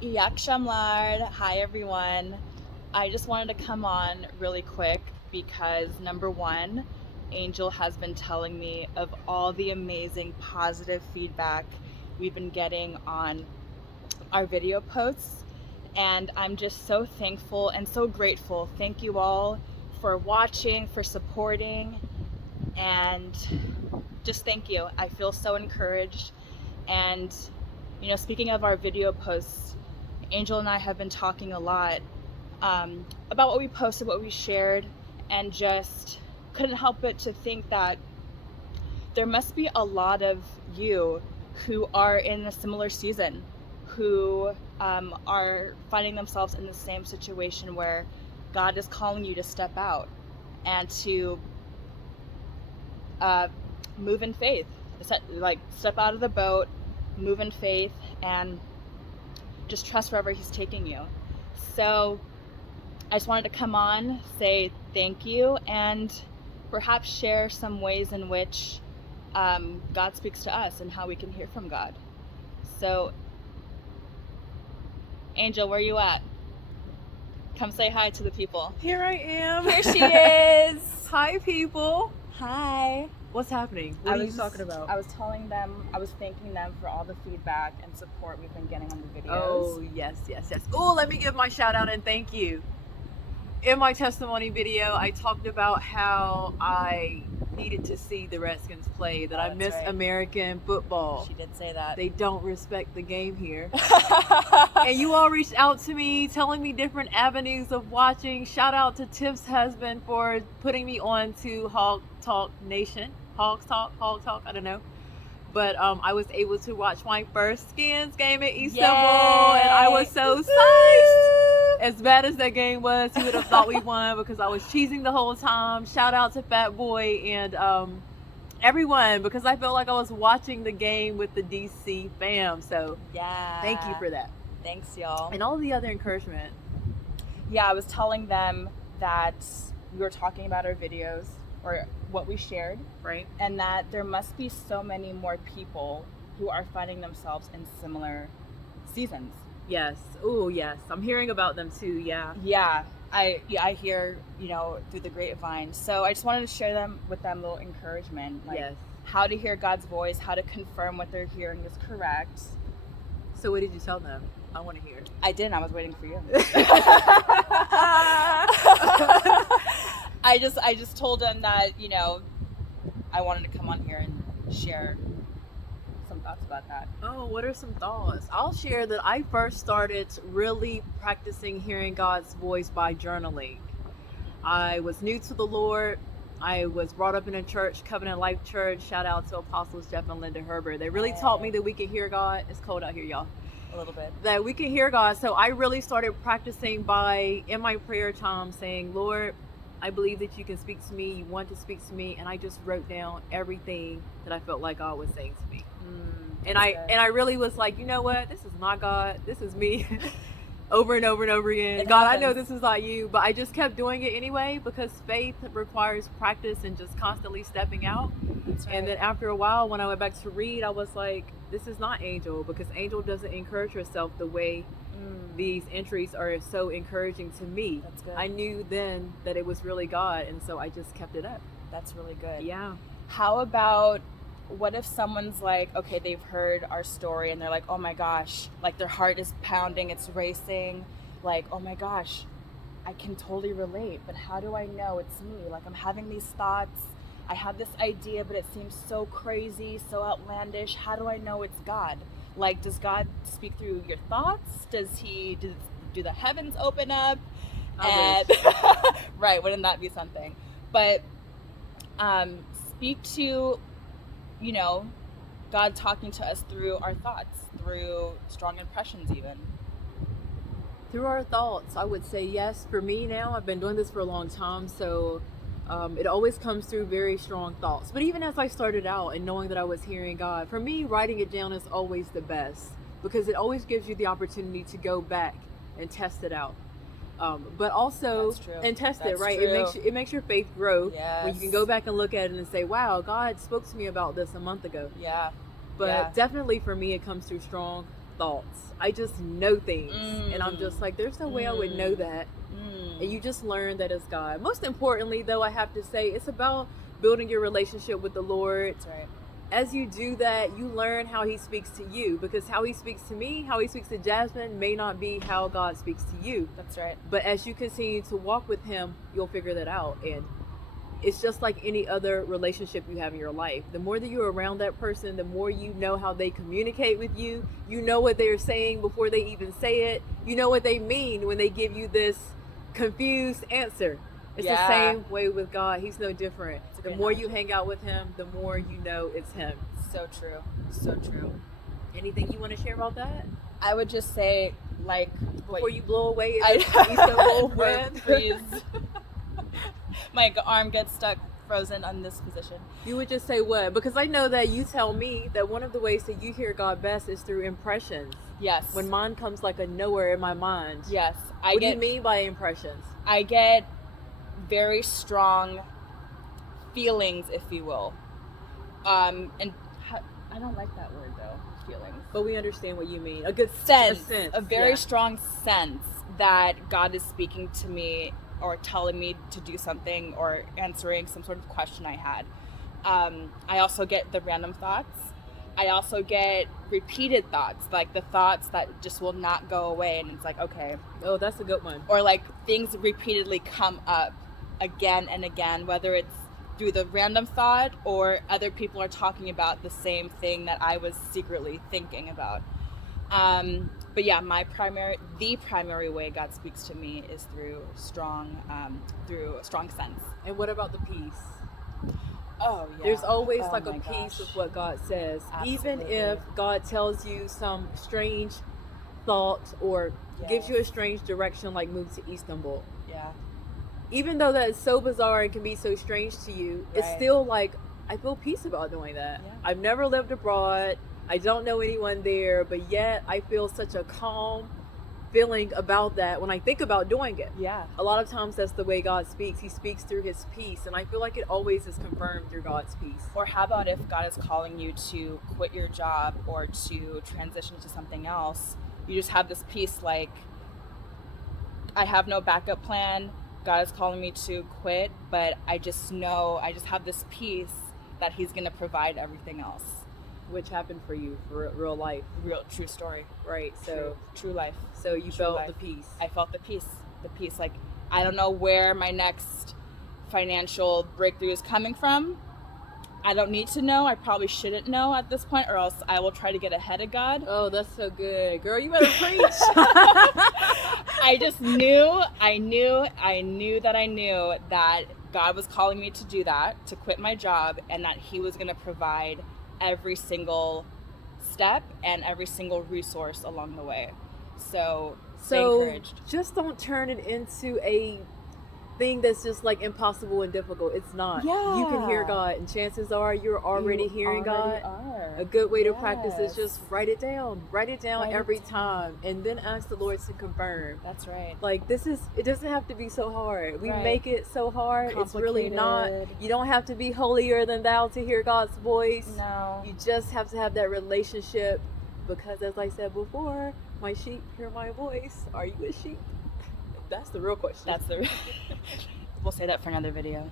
Iyak Shamlar. Hi, everyone. I just wanted to come on really quick because number one, Angel has been telling me of all the amazing positive feedback we've been getting on our video posts. And I'm just so thankful and so grateful. Thank you all for watching, for supporting, and just thank you. I feel so encouraged. And, speaking of our video posts, Angel and I have been talking a lot about what we posted, what we shared, and just couldn't help but to think that there must be a lot of you who are in a similar season, who are finding themselves in the same situation where God is calling you to step out and to move in faith, step out of the boat, move in faith, and just trust wherever He's taking you. So I just wanted to come on, say thank you, and perhaps share some ways in which God speaks to us and how we can hear from God. So, Angel, where you at? Come say hi to the people. Here I am. Here she is. Hi, people. Hi. What's happening? What are you talking about? I was thanking them for all the feedback and support we've been getting on the videos. Oh, yes. Oh, let me give my shout out and thank you. In my testimony video, I talked about how I needed to see the Redskins play, that I miss American football. She did say that. They don't respect the game here. And you all reached out to me, telling me different avenues of watching. Shout out to Tiff's husband for putting me on to Hog Talk Nation. Hog Talk, I don't know. But I was able to watch my first Skins game at Istanbul, and I was so psyched. As bad as that game was, you would have thought we won because I was cheesing the whole time. Shout out to Fat Boy and everyone, because I felt like I was watching the game with the DC fam. So yeah, thank you for that. Thanks, y'all. And all the other encouragement. Yeah, I was telling them that we were talking about our videos or what we shared, right? And that there must be so many more people who are finding themselves in similar seasons. Yes. Oh, yes. I'm hearing about them too. Yeah. Yeah. I hear, through the grapevine. So I just wanted to share them with them little encouragement, like yes. How to hear God's voice, how to confirm what they're hearing is correct. So what did you tell them? I want to hear. I didn't. I was waiting for you. I just told them that, I wanted to come on here and share some thoughts about that. Oh, what are some thoughts? I'll share that I first started really practicing hearing God's voice by journaling. I was new to the Lord. I was brought up in a church, Covenant Life Church. Shout out to Apostles Jeff and Linda Herbert. They really taught me that we can hear God. It's cold out here, y'all. A little bit. That we can hear God. So I really started practicing by, in my prayer time, saying, Lord, I believe that you can speak to me. You want to speak to me. And I just wrote down everything that I felt like God was saying to me. And I really was like, you know what? This is not God. This is me. Over and over and over again. God, I know this is not you, but I just kept doing it anyway because faith requires practice and just constantly stepping out. That's right. And then after a while, when I went back to read, I was like, this is not Angel, because Angel doesn't encourage herself the way these entries are so encouraging to me. That's good. I knew then that it was really God, and so I just kept it up. That's really good. Yeah. How about, what if someone's like, okay, they've heard our story and they're like, oh my gosh, like their heart is pounding, it's racing, like, oh my gosh, I can totally relate, but how do I know it's me? Like, I'm having these thoughts, I have this idea, but it seems so crazy, so outlandish. How do I know it's God? Like, does God speak through your thoughts? Do the heavens open up? And right, wouldn't that be something? But speak to, God talking to us through our thoughts, through strong impressions even. Through our thoughts, I would say yes. For me now, I've been doing this for a long time, so it always comes through very strong thoughts. But even as I started out and knowing that I was hearing God, for me, writing it down is always the best because it always gives you the opportunity to go back and test it out. But also and test it, right? True. It makes your faith grow Yes. when you can go back and look at it and say, wow, God spoke to me about this a month ago. Yeah. But definitely for me, it comes through strong thoughts. I just know things. And I'm just like, there's no way I would know that. And you just learn that it's God. Most importantly, though, I have to say, it's about building your relationship with the Lord. That's right. As you do that, you learn how he speaks to you, because how he speaks to me, how he speaks to Jasmine may not be how God speaks to you. That's right. But as you continue to walk with him, you'll figure that out. And it's just like any other relationship you have in your life. The more that you're around that person, the more you know how they communicate with you. You know what they're saying before they even say it. You know what they mean when they give you this confused answer. It's the same way with God. He's no different. The more you hang out with him, the more you know it's him. So true. So true. Anything you want to share about that? I would just say, like, before you blow away in the Istanbul wind, please. My arm gets stuck frozen on this position. You would just say what? Because I know that you tell me that one of the ways that you hear God best is through impressions. Yes. When mine comes like a nowhere in my mind. Yes. What do you mean by impressions? I get very strong feelings, if you will. I don't like that word though, feelings. But we understand what you mean. A good sense. A very strong sense that God is speaking to me or telling me to do something or answering some sort of question I had. I also get the random thoughts. I also get repeated thoughts, like the thoughts that just will not go away, and it's like, okay. Oh, that's a good one. Or like things repeatedly come up again and again, whether it's through the random thought or other people are talking about the same thing that I was secretly thinking about. But yeah, the primary way God speaks to me is through a strong sense. And what about the peace? Oh yeah. There's always Oh, like a my piece gosh. of what God says. Absolutely. Even if God tells you some strange thought or gives you a strange direction, like move to Istanbul. Yeah. Even though that is so bizarre and can be so strange to you, it's Right. still like, I feel peace about doing that. Yeah. I've never lived abroad. I don't know anyone there, but yet I feel such a calm feeling about that when I think about doing it. Yeah. A lot of times that's the way God speaks. He speaks through his peace, and I feel like it always is confirmed through God's peace. Or how about if God is calling you to quit your job or to transition to something else, you just have this peace like, I have no backup plan. God is calling me to quit, but I just know, I just have this peace that he's going to provide everything else. Which happened for you, for real life. True story. Right, so True life. so you True felt life. the peace. I felt the peace. Like, I don't know where my next financial breakthrough is coming from. I don't need to know. I probably shouldn't know at this point, or else I will try to get ahead of God. Oh, that's so good. Girl, you better preach. I just knew that God was calling me to do that, to quit my job, and that he was going to provide every single step and every single resource along the way. So stay encouraged. Just don't turn it into a thing that's just like impossible and difficult. It's not. Yeah. You can hear God, and chances are you're already hearing God. A good way to practice is just write it down. Write it down every time, and then ask the Lord to confirm. That's right. Like, it doesn't have to be so hard. We Right. make it so hard. It's really not. Complicated. You don't have to be holier than thou to hear God's voice. No. You just have to have that relationship, because as I said before, my sheep hear my voice. Are you a sheep? That's the real question. We'll say that for another video.